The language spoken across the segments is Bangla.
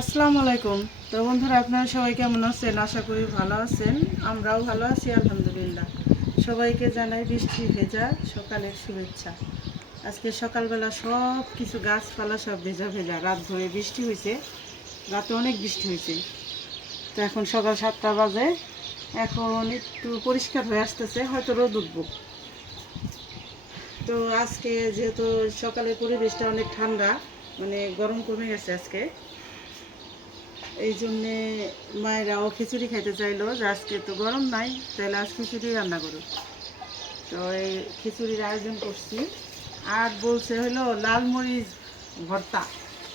আসসালামু আলাইকুম। তো বন্ধুরা, আপনারা সবাই কেমন আছেন? আশা করি ভালো আছেন। আমরাও ভালো আছি আলহামদুলিল্লাহ। সবাইকে জানাই বৃষ্টি ভেজা সকালের শুভেচ্ছা। আজকে সকালবেলা সব কিছু গাছপালা সব ভেজা ভেজা, রাত ধরে বৃষ্টি হয়েছে, রাতে অনেক বৃষ্টি হয়েছে। তো এখন সকাল 7টা বাজে, এখন একটু পরিষ্কার হয়ে আসতেছে, হয়তো রোদ উঠবো। তো আজকে যেহেতু সকালের পরিবেশটা অনেক ঠান্ডা, মানে গরম কমে গেছে আজকে, এই জন্যে মায়েরাও খিচুড়ি খাইতে চাইলো যে আজকে তো গরম নাই, তাহলে আজ খিচুড়ি রান্না করো। তো এই খিচুড়ির আয়োজন করছি। আর বলছে হলো লাল মরিচ ভর্তা,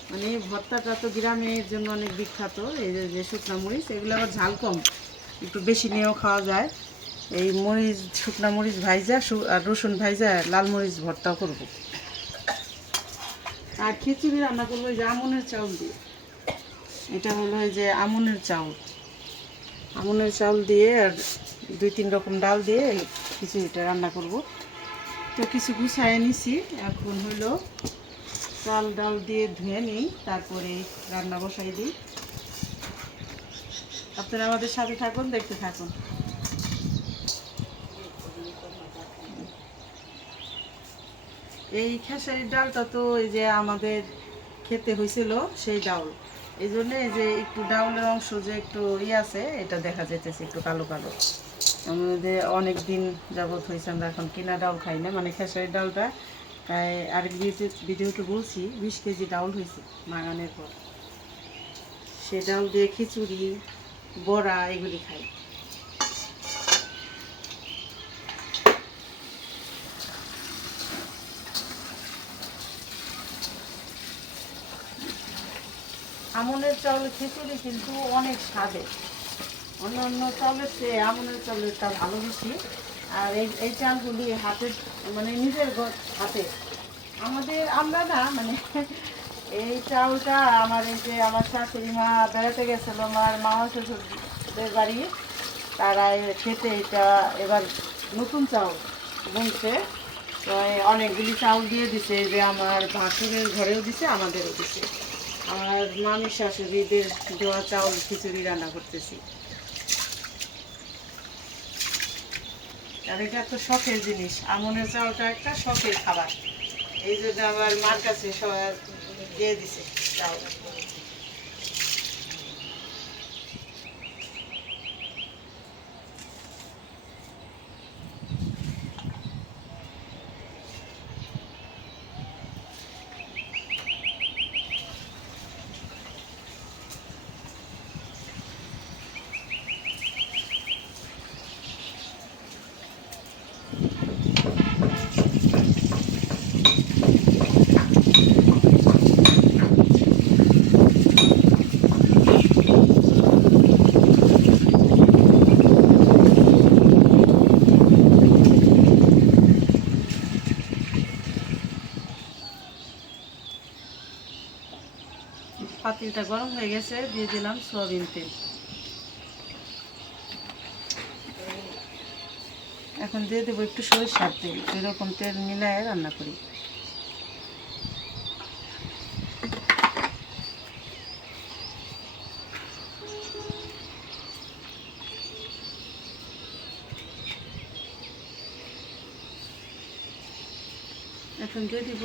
মানে এই ভর্তাটা তো গ্রামের জন্য অনেক বিখ্যাত। এই যে যে শুকনা মরিচ, এগুলো আবার ঝাল কম, একটু বেশি নিয়েও খাওয়া যায়। এই মরিচ, শুকনা মরিচ ভাইজা আর রসুন ভাইজা লাল মরিচ ভর্তাও করবো। আর খিচুড়ি রান্না করবো এই যে আমনের চাউল দিয়ে। এটা হলো এই যে আমনের চাউল দিয়ে আর 2-3 রকম ডাল দিয়ে খিচুড়িটা রান্না করব। তো কিছু গুছায় নিছি, এখন হলো চাল ডাল দিয়ে ধুয়ে নিই, তারপরে রান্না বসাই দিই। আপনারা আমাদের সাথে থাকুন, দেখতে থাকুন। এই খেসারির ডালটা তো এই যে আমাদের খেতে হয়েছিল সেই ডাউল, এই জন্য এই যে একটু ডাউলের অংশ যে একটু আছে, এটা দেখা যাইতেছে একটু কালো কালো। আমাদের অনেক দিন যাবৎ হয়েছে, আমরা এখন কিনা ডাউল খাই না, মানে খেসারির ডাউলটা প্রায় আরেক ভিডিওতে বলছি 20 কেজি ডাউল হয়েছে মাগানের পর। সে ডাউল দিয়ে খিচুড়ি, বড়া এগুলি খাই। আমনের চাউলের খিচুড়ি কিন্তু অনেক স্বাদের, অন্য অন্য চাউলের চেয়ে আমনের চাউলেরটা ভালো বেশি। আর এই চালগুলি হাতের, মানে নিজের হাতে আমরা না, মানে এই চাউলটা আমার এই যে আমার শাশুড়ি মা বেড়াতে গেছিল আমার মামা শ্বশুরদের বাড়ি, তারা খেতে এটা এবার নতুন চাউল বুনছে। তো অনেকগুলি চাউল দিয়ে দিছে, যে আমার ভাসুরের ঘরেও দিছে, আমাদেরও দিছে। আমার মামি শাশুড়িদের দেওয়া চাউল খিচুড়ি রান্না করতেছি। আর এটা একটা শখের জিনিস, আমনের চাউলটা একটা শখের খাবার। এই জন্য আমার মার কাছে সবাই দিয়ে দিছে চাউল। পাতিলটা গরম হয়ে গেছে, দিয়ে দিলাম সয়াবিন তেল। এখন দিয়ে দেবো একটু সরিষার তেল, এরকম তেল মিলায় রান্না করি। এখন দিয়ে দিব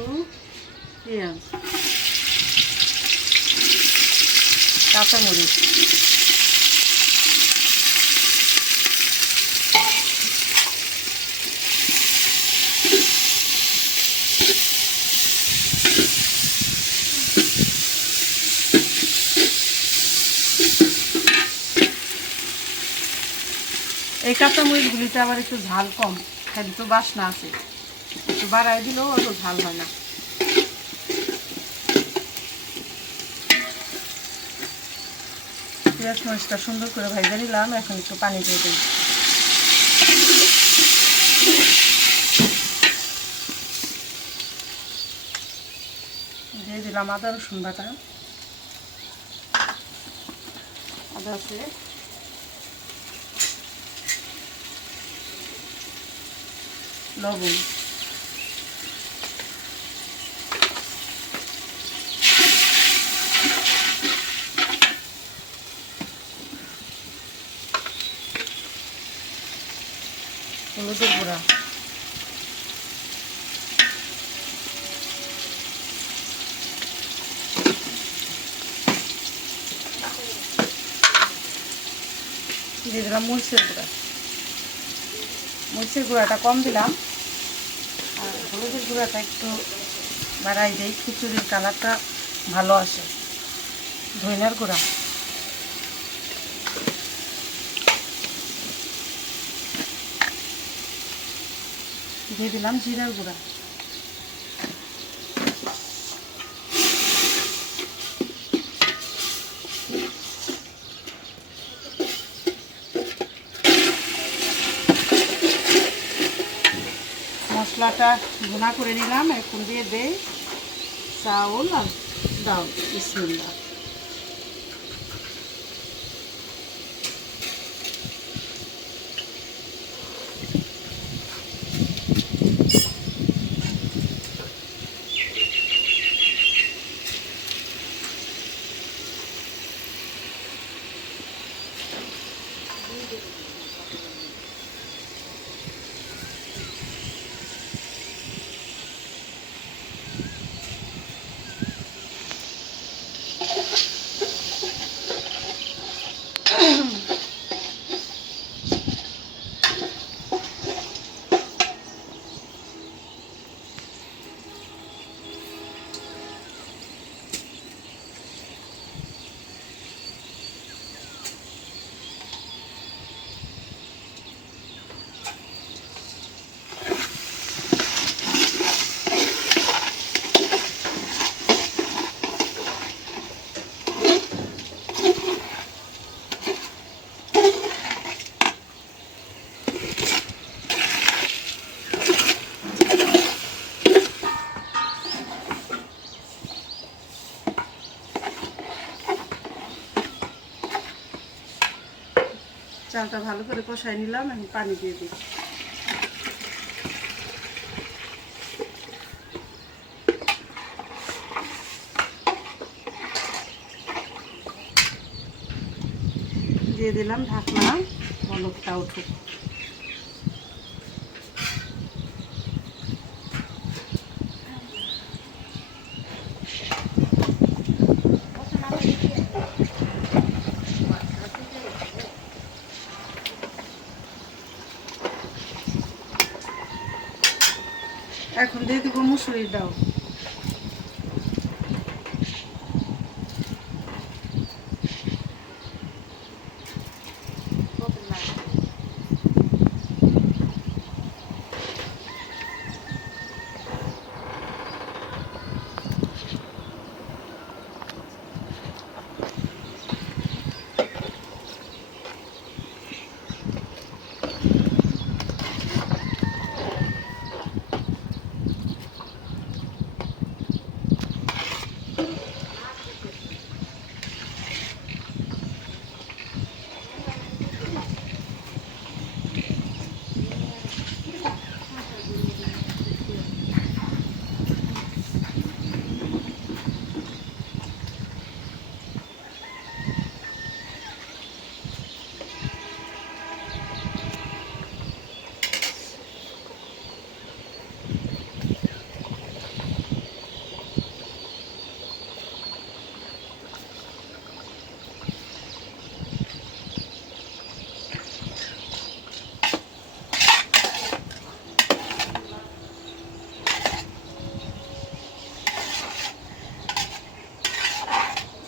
পেঁয়াজ, কাঁচামরিচ, এই কাঁচামরিচগুলিতে আবার একটু ঝাল কম, খালি তো বাসনা আছে, একটু বাড়াই দিলেও অত ঝাল হয় না। পেঁয়াজ মরিচটা সুন্দর করে ভাজা নিলাম, এখন একটু পানি দিয়ে দিই। দিয়ে দিলাম আদা রসুন বাটা, আদা আছে, লবণ, হলুদের গুঁড়া, দিয়ে দিলাম মরিচের গুঁড়া। মরিচের গুঁড়াটা কম দিলাম, আর হলুদের গুঁড়াটা একটু বাড়াই দেই, খিচুড়ির কালারটা ভালো আসে। ধনিয়ার গুঁড়া, দিয়ে দিলাম জিরার গুঁড়া, মশলাটা ভুনা করে নিলাম। এখন দিয়ে দেই চাউল আর ডাল। বিসমিল্লাহ। চালটা ভালো করে কষাই নিলাম, এখন পানি দিয়ে দিই। দিয়ে দিলাম ঢাকনা, বলকটা উঠুক। এখন দিয়ে দেবো মুসুরির ডাল।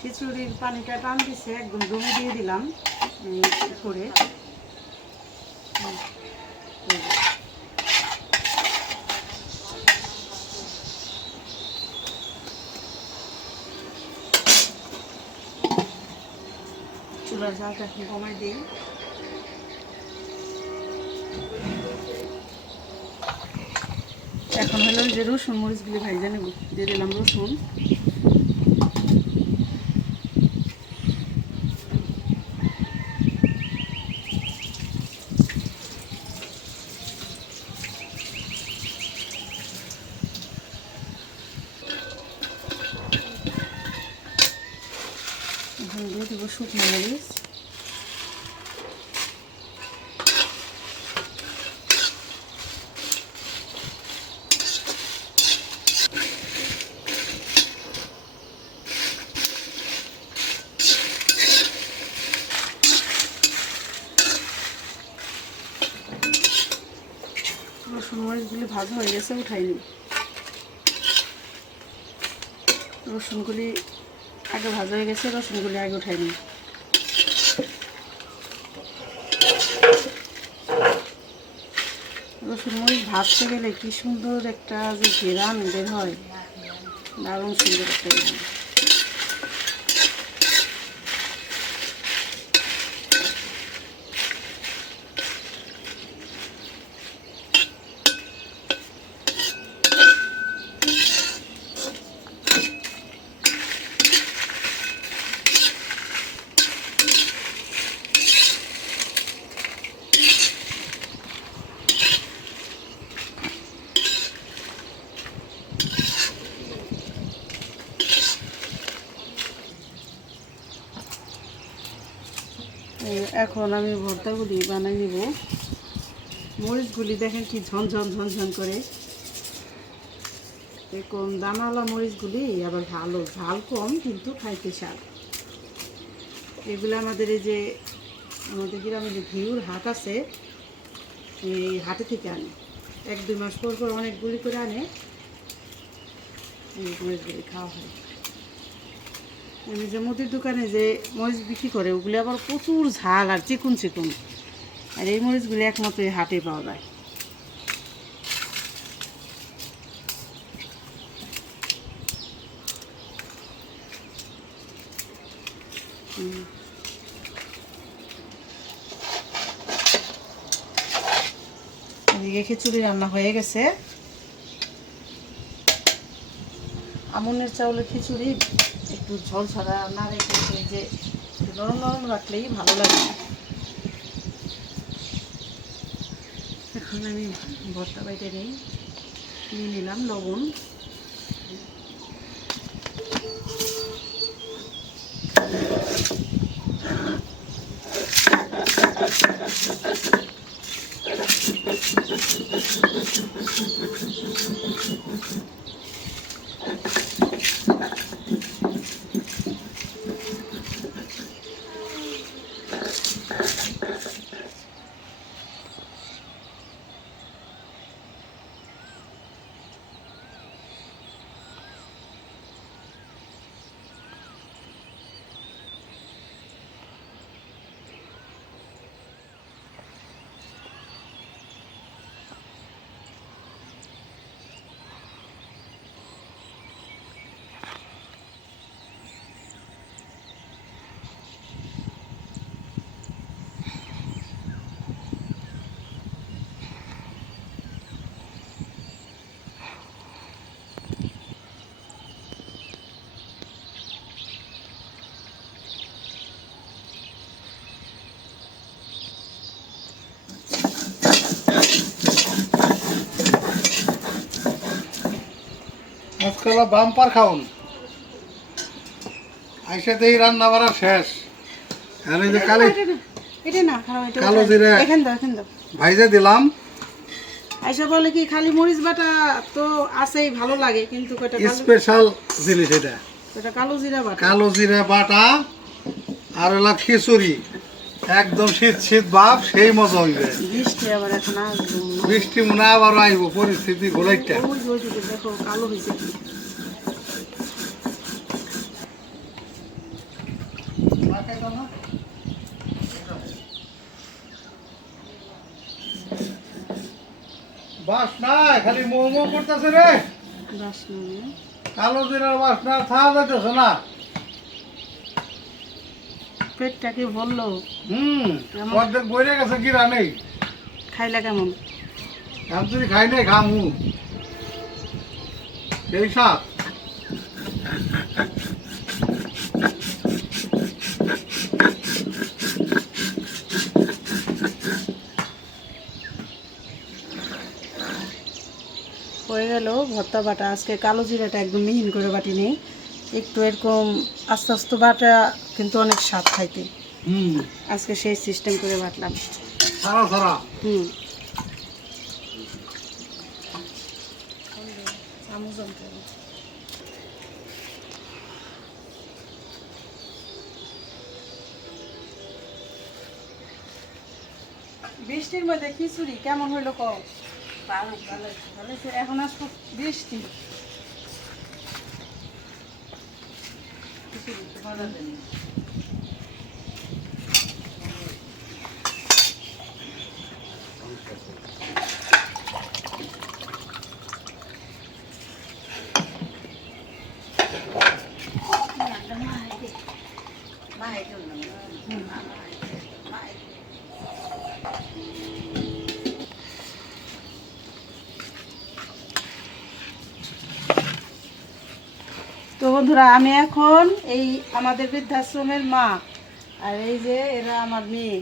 খিচুড়ির পানিটা টান দিছে, একদম দমে দিয়ে দিলাম করে। চুলার জালটা এখন কমাই দিই। এখন হলো যে রসুন মরিচগুলি ভাইজা নেব। দিয়ে দিলাম রসুন, এখন দিয়ে দেবো শুকনো মরিচ, ভাজা হয়ে গেছে, উঠাইনি। রসুনগুলি আগে ভাজা হয়ে গেছে, রসুনগুলি আগে উঠাইনি। রসুন মরিচ ভাজতে গেলে কি সুন্দর একটা যে ঘেরান বের হয়, দারুণ সুন্দর একটা ঘেরান। এখন আমি ভর্তাগুলি বানাই নিব। মরিচগুলি দেখেন কি ঝনঝন ঝনঝন করে, এরকম দানাওয়ালা মরিচগুলি আবার ভালো, ঝাল কম কিন্তু খাইতে স্বাদ। এগুলো আমাদের এই যে আমাদের গ্রামে যে ভিউর হাট আছে, এই হাটে থেকে আনে, 1-2 মাস পর পর অনেকগুলি করে আনে, এই মরিচগুলি খাওয়া হয়। আমি যে মুদির দোকানে যে মরিচ বিক্রি করে ওগুলি আবার প্রচুর ঝাল আর চিকুন চিকুন, আর এই মরিচগুলি একমাত্র এই হাটে পাওয়া যায়। এদিকে খিচুড়ি রান্না হয়ে গেছে। আমনের চাউলের খিচুড়ি একটু ঝোল ছাড়া না রেখে যে নরম নরম রাখলেই ভালো লাগে। এখন আমি ভর্তা বাইটে নিয়ে নিলাম লবণ, আজকাল বাম্পার খাউন আইসা দেই রান্না বাড়া শেষ। আর এই যে কালো জিরা ভাইজে দিলাম। আইসা বলে কি খালি মরিচ বাটা তো আছেই, ভালো লাগে, কিন্তু স্পেশাল জিনিস এটা, এটা কালো জিরা বাটা। কালো জিরা বাটা আর হলো খিচুড়ি, একদম শীত শীত ভাব, সেই মজা হইবে। বৃষ্টি আবার এখন আসবে, বৃষ্টি মনে আবার আইব, পরিস্থিতি গোলাইটা। দেখো কালো হয়েছে। বাসনা খালি মোমো করতেছে রে, কালো জিরার বাসনা খাওয়া যাইতেছে না। পেটটা কি বললো? অর্ধেক বইরে গেছে, গিরা নেই। খাইলা কেমন? আমি যদি খাই নাই খামু এই সাপ। হয়ে গেল ভর্তা বাটা। আজকে কালো জিরাটা একদম মিহিন করে বাটি নেই, একটু এরকম আস্তে আস্তে বাটা, কিন্তু অনেক স্বাদ খাইতে। আজকে সেই সিস্টেম করে বাটলাম। সারা সারা বৃষ্টির মধ্যে খিচুড়ি কেমন হইলো কও? ভালো হয়েছে। এখন আসবো বৃষ্টি ভালো দেয়নি। তো বন্ধুরা আমি এখন এই আমাদের বৃদ্ধাশ্রমের মা আর এই যে এরা আমার মেয়ে,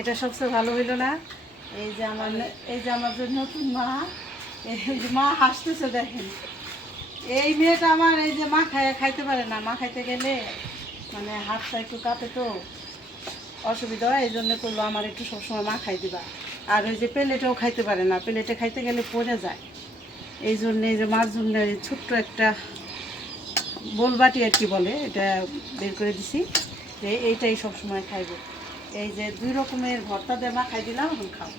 এটা সবচেয়ে ভালো হইল না? এই যে আমার জন্য নতুন মা, এই যে মা হাসতেছে দেখেন। এই মেয়েটা আমার এই যে মা খাইতে পারে না, মা খাইতে গেলে মানে হাতটা একটু কাঁপে তো অসুবিধা হয়, এই জন্য করলো আমার একটু সবসময় মা খাই দিবা। আর ওই যে প্লেটেও খাইতে পারে না, প্লেটে খাইতে গেলে পড়ে যায়, এই জন্যে এই যে মার জন্য ছোট্ট একটা বোলবাটি আর কি বলে এটা বের করে দিছি, যে এইটাই সবসময় খাইব। এই যে 2 রকমের ভর্তা দিয়ে মা খাই দিলাম, এখন খাও।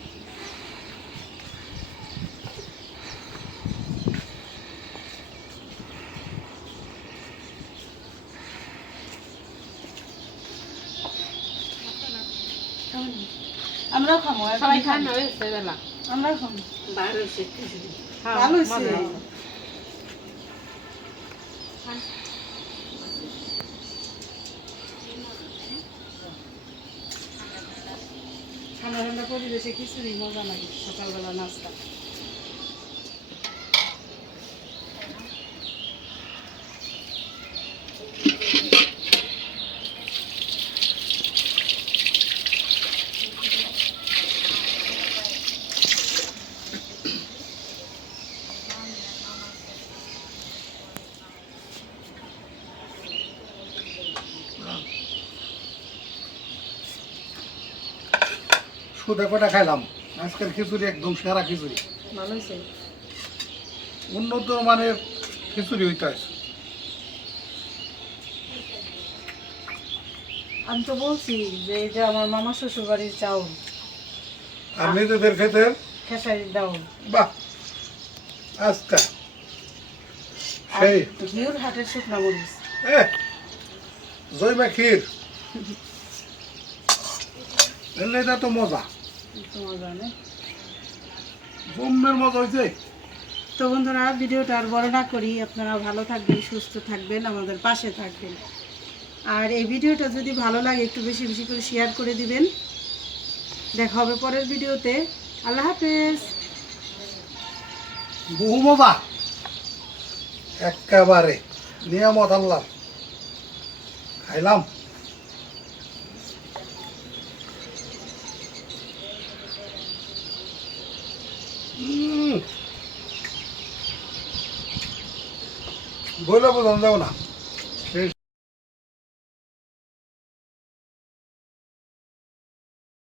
আমরাও খাবো, সবাই খান হয়েছে বেলা আমরাও খাবো। ভালো হয়েছে ভালো হয়েছে। ঠান্ডা ঠান্ডা পরিবেশে খিচুড়ি মজা লাগে সকালবেলা নাস্তা। সুদে কটা খাইলাম, আজকের খিচুড়ি একদম সেরা খিচুড়ি, ভালো হয়েছে। উন্নত মানের খিচুড়ি হইতে আছে। আমি তো বলছি যে এই যে আমার মামা শ্বশুর বাড়ির চাউল, আর নিজেদের খেতে খেসারির ডাউল, বাহ আজকা সেই ঘিউর হাটের শুকনা মরিচ। জৈবা ক্ষীর এলে এটা তো মজা, একটু মজা নেই। জম্মের মজা হয়েছে। তো বন্ধুরা ভিডিওটা আর বড় না করি, আপনারা ভালো থাকবেন, সুস্থ থাকবেন, আমাদের পাশে থাকবেন। আর এই ভিডিওটা যদি ভালো লাগে একটু বেশি বেশি করে শেয়ার করে দিবেন। দেখা হবে পরের ভিডিওতে। আল্লাহ হাফেজ। বহু মজা, একেবারে নিয়ামত আল্লাহ। খাইলাম। বইলে বোঝানো যাও না।